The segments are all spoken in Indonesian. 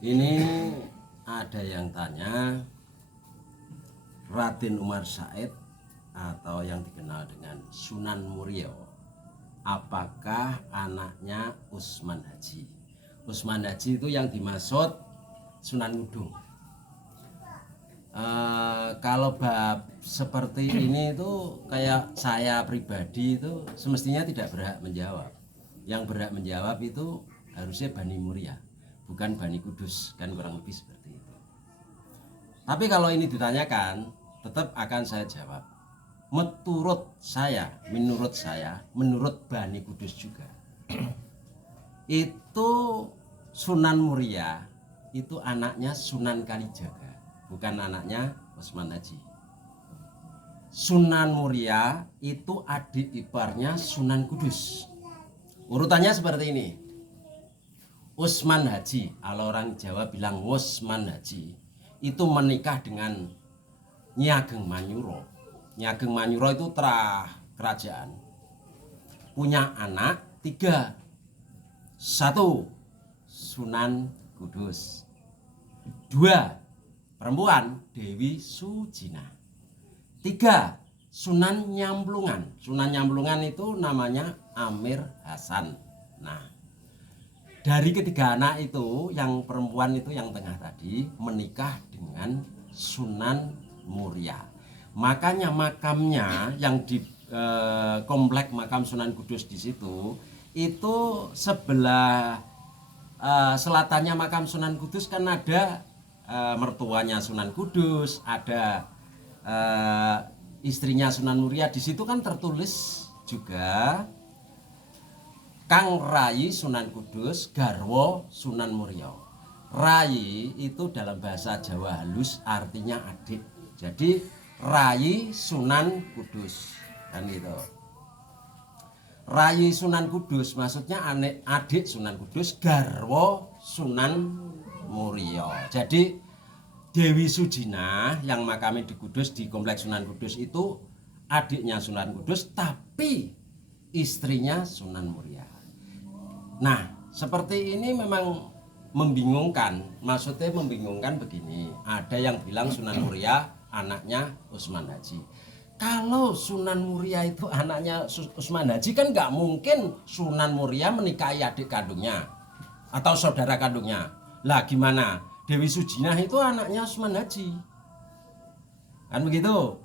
Ini ada yang tanya, Raden Umar Said atau yang dikenal dengan Sunan Muria, apakah anaknya Usman Haji? Usman Haji itu yang dimaksud Sunan Ngudung. Kalau bab seperti ini itu kayak saya pribadi itu semestinya tidak berhak menjawab. Yang berhak menjawab itu harusnya Bani Muria, bukan Bani Kudus, kan kurang lebih seperti itu. Tapi kalau ini ditanyakan, tetap akan saya jawab. Menurut saya, menurut Bani Kudus juga, itu Sunan Muria itu anaknya Sunan Kalijaga, bukan anaknya Usman Haji. Sunan Muria itu adik iparnya Sunan Kudus. Urutannya seperti ini. Usman Haji, kalau orang Jawa bilang Usman Haji, itu menikah dengan Nyi Ageng Manyuro. Nyi Ageng Manyuro itu terah kerajaan. Punya anak 3. 1 Sunan Kudus, 2 perempuan Dewi Sujina, 3 Sunan Nyamplungan. Sunan Nyamplungan itu namanya Amir Hasan. Nah, dari ketiga anak itu, yang perempuan itu yang tengah tadi menikah dengan Sunan Muria. Makanya makamnya yang di komplek makam Sunan Kudus di situ itu sebelah selatannya makam Sunan Kudus kan ada mertuanya Sunan Kudus, ada istrinya Sunan Muria. Di situ kan tertulis juga Kang Rayi Sunan Kudus garwo Sunan Muria. Rayi itu dalam bahasa Jawa halus artinya adik. Jadi Rayi Sunan Kudus kan gitu. Rayi Sunan Kudus maksudnya adik Sunan Kudus garwo Sunan Muria. Jadi Dewi Sujina yang makamnya di Kudus, di kompleks Sunan Kudus itu adiknya Sunan Kudus tapi istrinya Sunan Muria. Nah, seperti ini memang membingungkan. Maksudnya membingungkan begini. Ada yang bilang Sunan Muria anaknya Usman Haji. Kalau Sunan Muria itu anaknya Usman Haji, kan nggak mungkin Sunan Muria menikahi adik kandungnya atau saudara kandungnya. Lah gimana? Dewi Sujinah itu anaknya Usman Haji. Kan begitu?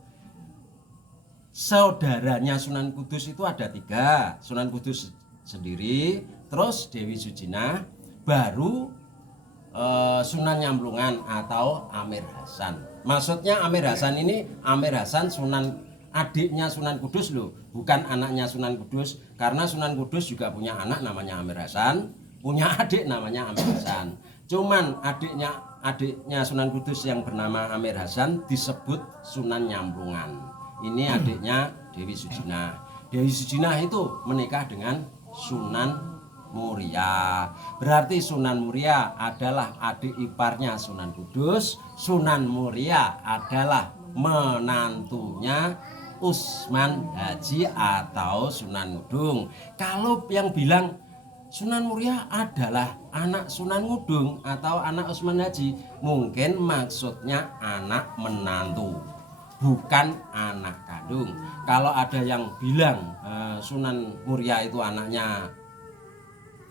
Saudaranya Sunan Kudus itu ada 3. Sunan Kudus sendiri, terus Dewi Sujinah, baru Sunan Nyamplungan atau Amir Hasan. Maksudnya Amir Hasan ini, Amir Hasan adiknya Sunan Kudus loh, bukan anaknya Sunan Kudus. Karena Sunan Kudus juga punya anak namanya Amir Hasan, punya adik namanya Amir Hasan. Cuman adiknya Sunan Kudus yang bernama Amir Hasan disebut Sunan Nyamplungan. Ini adiknya Dewi Sujinah. Dewi Sujinah itu menikah dengan Sunan Muria. Berarti Sunan Muria adalah adik iparnya Sunan Kudus. Sunan Muria adalah menantunya Usman Haji atau Sunan Ngudung. Kalau yang bilang Sunan Muria adalah anak Sunan Ngudung atau anak Usman Haji, mungkin maksudnya anak menantu, bukan anak kandung. Kalau ada yang bilang Sunan Muria itu anaknya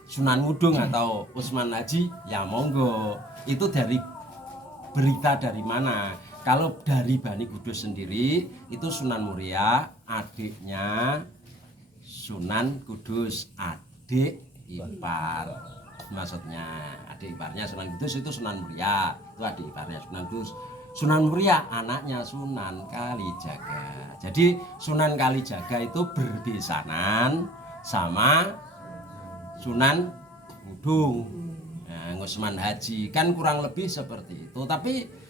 Sunan Ngudung atau Usman Haji, ya monggo. Itu dari berita dari mana? Kalau dari Bani Kudus sendiri, itu Sunan Muria adiknya Sunan Kudus, adik ipar. Maksudnya adik iparnya Sunan Kudus itu Sunan Muria, itu adik iparnya Sunan Kudus. Sunan Muria anaknya Sunan Kalijaga. Jadi Sunan Kalijaga itu berbesanan sama Sunan Ngudung, Usman Haji, kan kurang lebih seperti itu. Tapi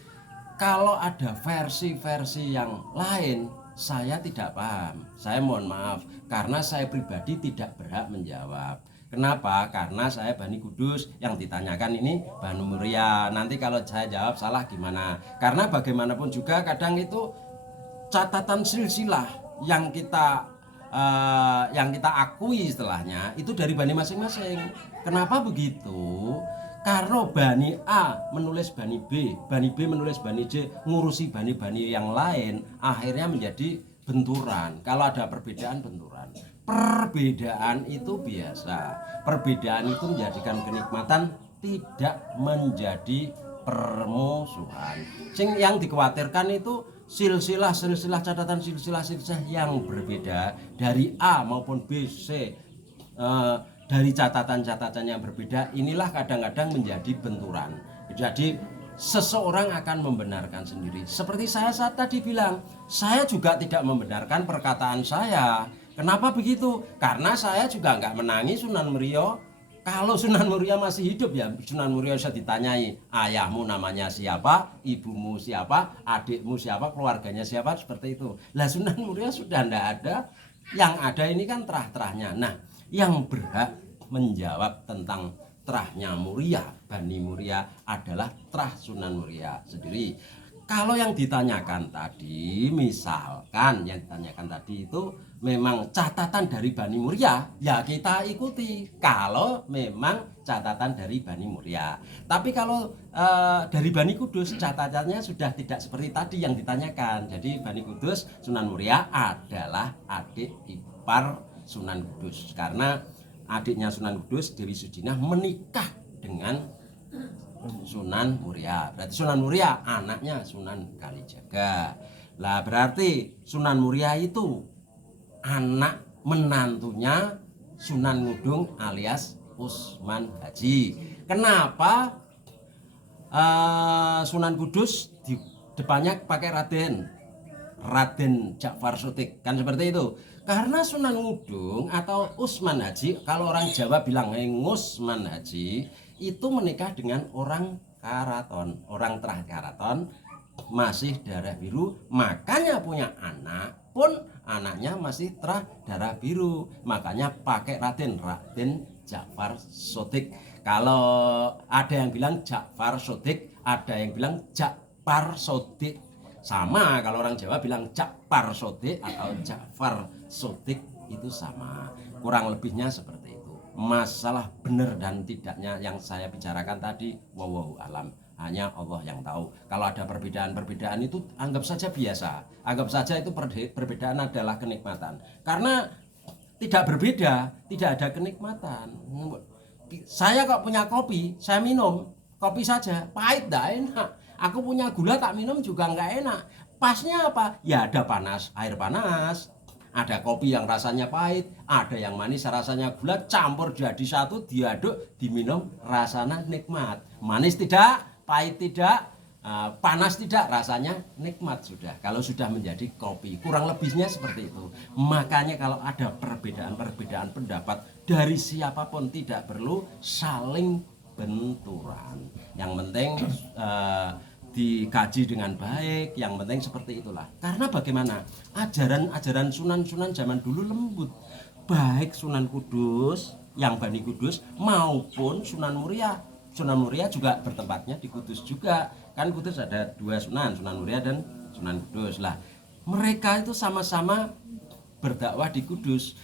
kalau ada versi-versi yang lain, saya tidak paham. Saya mohon maaf, karena saya pribadi tidak berhak menjawab. Kenapa? Karena saya Bani Kudus, yang ditanyakan ini Bani Muria. Nanti kalau saya jawab salah gimana? Karena bagaimanapun juga kadang itu catatan silsilah yang kita yang kita akui istilahnya itu dari bani masing-masing. Kenapa begitu? Karena bani A menulis bani B menulis bani C, ngurusi bani-bani yang lain, akhirnya menjadi benturan. Kalau ada perbedaan, benturan. Perbedaan itu biasa. Perbedaan itu menjadikan kenikmatan, tidak menjadi permusuhan. Yang dikhawatirkan itu silsilah catatan silsilah yang berbeda dari A maupun B, C, dari catatan-catatan yang berbeda, inilah kadang-kadang menjadi benturan. Jadi seseorang akan membenarkan sendiri. Seperti saya saat tadi bilang, saya juga tidak membenarkan perkataan saya. Kenapa begitu? Karena saya juga nggak menangi Sunan Muria. Kalau Sunan Muria masih hidup, ya Sunan Muria bisa ditanyai, ayahmu namanya siapa, ibumu siapa, adikmu siapa, keluarganya siapa, seperti itu. Lah Sunan Muria sudah tidak ada, yang ada ini kan terah-terahnya. Nah, yang berhak menjawab tentang terahnya Muria, Bani Muria, adalah terah Sunan Muria sendiri. Kalau yang ditanyakan tadi, misalkan yang ditanyakan tadi itu memang catatan dari Bani Muria, ya kita ikuti. Kalau memang catatan dari Bani Muria. Tapi kalau dari Bani Kudus, catatannya sudah tidak seperti tadi yang ditanyakan. Jadi Bani Kudus, Sunan Muria adalah adik ipar Sunan Kudus. Karena adiknya Sunan Kudus, Dewi Sujinah, menikah dengan Sunan Muria. Berarti Sunan Muria anaknya Sunan Kalijaga. Lah berarti Sunan Muria itu anak menantunya Sunan Ngudung alias Usman Haji. Kenapa Sunan Kudus di depannya pakai Raden Ja'far Sotik, kan seperti itu? Karena Sunan Ngudung atau Usman Haji, kalau orang Jawa bilang Ngusman Haji, itu menikah dengan orang Karaton, orang Terah Karaton, masih darah biru, makanya punya anak pun anaknya masih terah darah biru, makanya pakai Raden Ja'far Sotik. Kalau ada yang bilang Ja'far Sotik, ada yang bilang Ja'far Sotik. Sama, kalau orang Jawa bilang Ja'far Sotik atau Ja'far Sotik itu sama, kurang lebihnya seperti itu. Masalah benar dan tidaknya yang saya bicarakan tadi, wallahu alam, hanya Allah yang tahu. Kalau ada perbedaan-perbedaan itu anggap saja biasa, anggap saja itu perbedaan adalah kenikmatan. Karena tidak berbeda, tidak ada kenikmatan. Saya kok punya kopi, saya minum kopi saja, pahit dah enak. Aku punya gula tak minum juga nggak enak. Pasnya apa? Ya ada panas, air panas. Ada kopi yang rasanya pahit, ada yang manis rasanya gula, campur jadi satu, diaduk, diminum, rasanya nikmat. Manis tidak, pahit tidak, panas tidak, rasanya nikmat sudah. Kalau sudah menjadi kopi, kurang lebihnya seperti itu. Makanya kalau ada perbedaan-perbedaan pendapat dari siapapun, tidak perlu saling benturan. Yang penting dikaji dengan baik, yang penting seperti itulah. Karena bagaimana ajaran sunan-sunan zaman dulu lembut, baik Sunan Kudus yang Bani Kudus maupun Sunan Muria. Sunan Muria juga bertempatnya di Kudus juga, kan Kudus ada dua Sunan, Sunan Muria dan Sunan Kudus. Lah mereka itu sama-sama berdakwah di Kudus.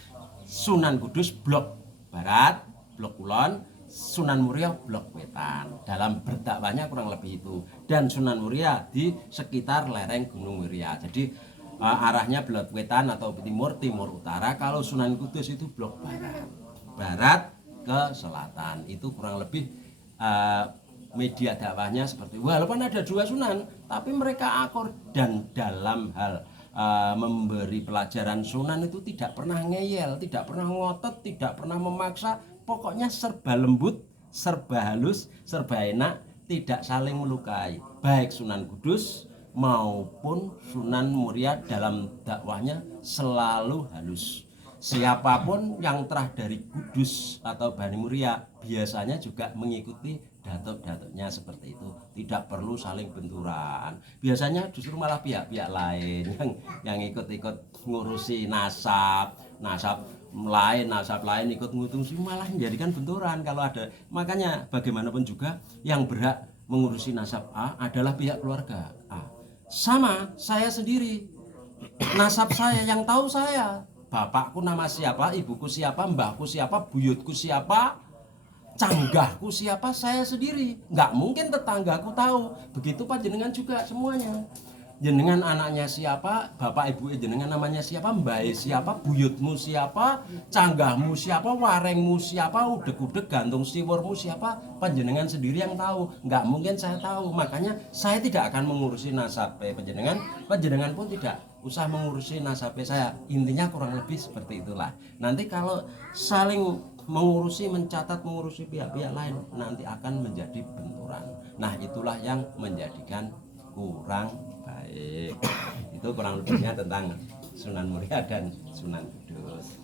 Sunan Kudus blok barat, blok kulon, Sunan Muria blok wetan. Dalam berdakwahnya kurang lebih itu. Dan Sunan Muria di sekitar lereng Gunung Muria. Jadi arahnya blok wetan atau timur, timur utara. Kalau Sunan Kudus itu blok barat, barat ke selatan. Itu kurang lebih media dakwahnya seperti itu. Walaupun ada dua Sunan, tapi mereka akur. Dan dalam hal memberi pelajaran Sunan itu tidak pernah ngeyel, tidak pernah ngotot, tidak pernah memaksa. Pokoknya serba lembut, serba halus, serba enak, tidak saling melukai. Baik Sunan Kudus maupun Sunan Muria dalam dakwahnya selalu halus. Siapapun yang terah dari Kudus atau Bani Muria biasanya juga mengikuti datuk-datuknya seperti itu. Tidak perlu saling benturan. Biasanya justru malah pihak-pihak lain yang ikut-ikut ngurusi nasab lain ikut ngurusi, malah menjadikan benturan kalau ada. Makanya bagaimanapun juga yang berhak mengurusi nasab A adalah pihak keluarga A. Sama saya sendiri, nasab saya yang tahu saya, bapakku nama siapa, ibuku siapa, mbahku siapa, buyutku siapa, canggahku siapa, saya sendiri. Nggak mungkin tetanggaku tahu. Begitu panjenengan juga semuanya. Jenengan anaknya siapa, bapak ibu jenengan namanya siapa, mbah siapa, buyutmu siapa, canggahmu siapa, warengmu siapa, udeg-udeg gantung siwurmu siapa, panjenengan sendiri yang tahu. Nggak mungkin saya tahu. Makanya saya tidak akan mengurusi nasabe panjenengan, panjenengan pun tidak usah mengurusi nasabe saya. Intinya kurang lebih seperti itulah. Nanti kalau saling mengurusi, mencatat, mengurusi pihak-pihak lain, nanti akan menjadi benturan. Nah, itulah yang menjadikan kurang baik. Itu kurang lebihnya tentang Sunan Muria dan Sunan Kudus.